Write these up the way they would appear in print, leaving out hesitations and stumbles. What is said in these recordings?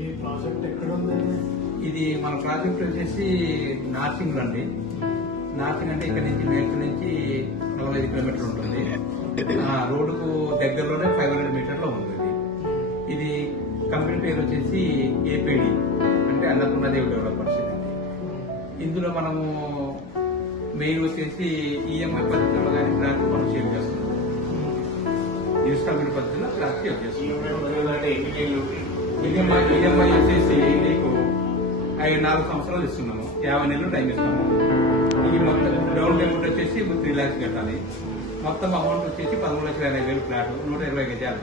మీ project ఎక్కడ ఉంది? ఇది మన ప్రాజెక్ట్ వచ్చేసి నార్సింగ్ అండి. నార్సింగ్ అంటే ఇక్కడ నుంచి మేడ్చల్ నుంచి 45 కిలోమీటర్లు ఉంటుంది. రోడ్డుకు దగ్గరలోనే 500 మీటర్లో ఉంది. ఇది కంపెనీ పేరు వచ్చేసి ఏపీడి అంటే అన్నపూర్ణదేవి డెవలపర్స్. ఇందులో మనము మెయిన్ వచ్చేసి ఈఎంఐ పద్ధతిలో కానీ ఫ్లాట్ మనం సేవ్ చేస్తున్నాం. ఇన్స్టాల్మెంట్ పద్ధతిలో ఫ్లాట్ సేవ్ చేస్తున్నాం. ఈఎంఐ వచ్చేసి నీకు 4 సంవత్సరాలు ఇస్తున్నాము, 50 నెలలు టైం ఇస్తాము. ఇది మొత్తం డౌన్ పేమెంట్ వచ్చేసి 3 lakhs కట్టాలి. మొత్తం అమౌంట్ వచ్చేసి 13,80,000 ఫ్లాట్, 120 గజాలు.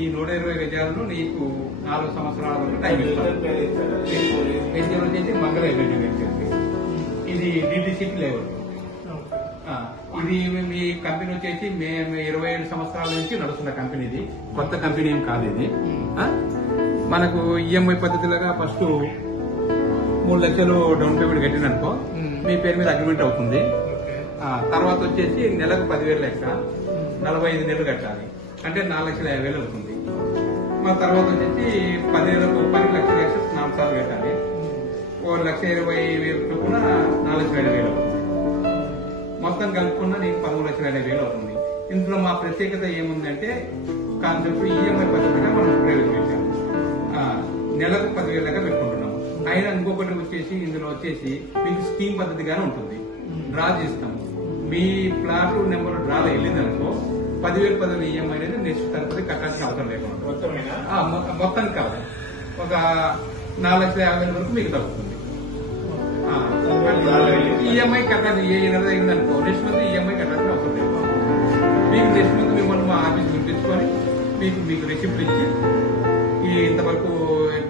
ఈ 120 గజాలను నీకు 4 సంవత్సరాల వరకు టైం ఇస్తాం. వెంచర్ వచ్చేసి మంగళ వెంచర్. ఇది డిటిసిపి లెవెల్. ఇది మీ కంపెనీ వచ్చేసి మేము 27 సంవత్సరాల నుంచి నడుస్తున్న కంపెనీ. ఇది కొత్త కంపెనీ ఏం కాదు. ఇది మనకు ఈఎంఐ పద్ధతిలోగా ఫస్ట్ 3 లక్షలు డౌన్ పేమెంట్ కట్టిననుకో మీ పేరు మీద అగ్రిమెంట్ అవుతుంది. తర్వాత వచ్చేసి నెలకు 10,000 లెక్క 45 నెలలు కట్టాలి, అంటే 4,50,000 అవుతుంది. మా తర్వాత వచ్చేసి 10 లక్షల 4 సార్లు కట్టాలి. 1,20,000 చొప్పున 4,50,000 అవుతుంది. మొత్తం కలుపుకున్న నీకు 13,50,000 అవుతుంది. ఇందులో మా ప్రత్యేకత ఏముందంటే కాన్సెప్ట్ ఈఎంఐ పద్ధతిగా మనం ప్రయోగించాము. నెలకు 10,000 లెక్క పెట్టుకుంటున్నాం. అయినా ఇంకొకటి వచ్చేసి ఇందులో వచ్చేసి మీకు స్కీమ్ పద్ధతిగానే ఉంటుంది. డ్రా చేస్తాము. మీ ప్లాట్ నెంబర్ డ్రాలో వెళ్ళిందనుకో 10,000 ఈఎంఐ అనేది నెక్స్ట్ తరపుది కట్టాల్సిన అవసరం లేకుండా మొత్తం కాదు, ఒక 4,50,000 వరకు మీకు తగ్గుతుంది. ఈఎంఐ కట్టాలి. ఏ నెల అయిందనుకో నెక్స్ట్ మంత్ ఈఎంఐ కట్టాల్సిన అవసరం లేదు. మీకు నెక్స్ట్ మంత్ మిమ్మల్ని మా ఆఫీస్ పిలిపించుకొని మీకు రిసిప్ట్ ఇచ్చి ఇంతవరకు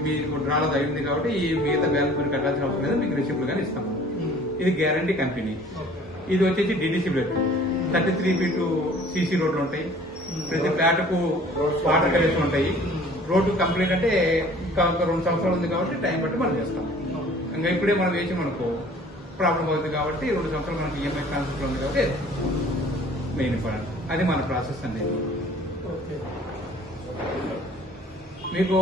మీకు డ్రాలో తగ్గింది కాబట్టి ఈ మిగతా బ్యాలెన్స్ మీరు కట్టాల్సిన అవసరం లేదు, మీకు రిసిప్ట్లు కానీ ఇస్తాము. ఇది గ్యారంటీ కంపెనీ. ఇది వచ్చేసి డిడిసి బ్లడ్ 33 feet సీసీ రోడ్లు ఉంటాయి. ప్రతి ఫ్లాట్కు వాటర్ కనెక్షన్ ఉంటాయి. రోడ్డు కంప్లీట్ అంటే ఇంకా ఒక 2 సంవత్సరాలు ఉంది కాబట్టి టైం బట్టి మనం చేస్తాం. ఇంకా ఇప్పుడే మనం వేసి మనకు ప్రాబ్లం అవుతుంది కాబట్టి 2 సంవత్సరాలు మనకి ఈఎంఐ కాన్సెప్ట్ ఉంది కాబట్టి మెయిన్ పాయింట్ అది మన ప్రాసెస్ అనేది. మీకు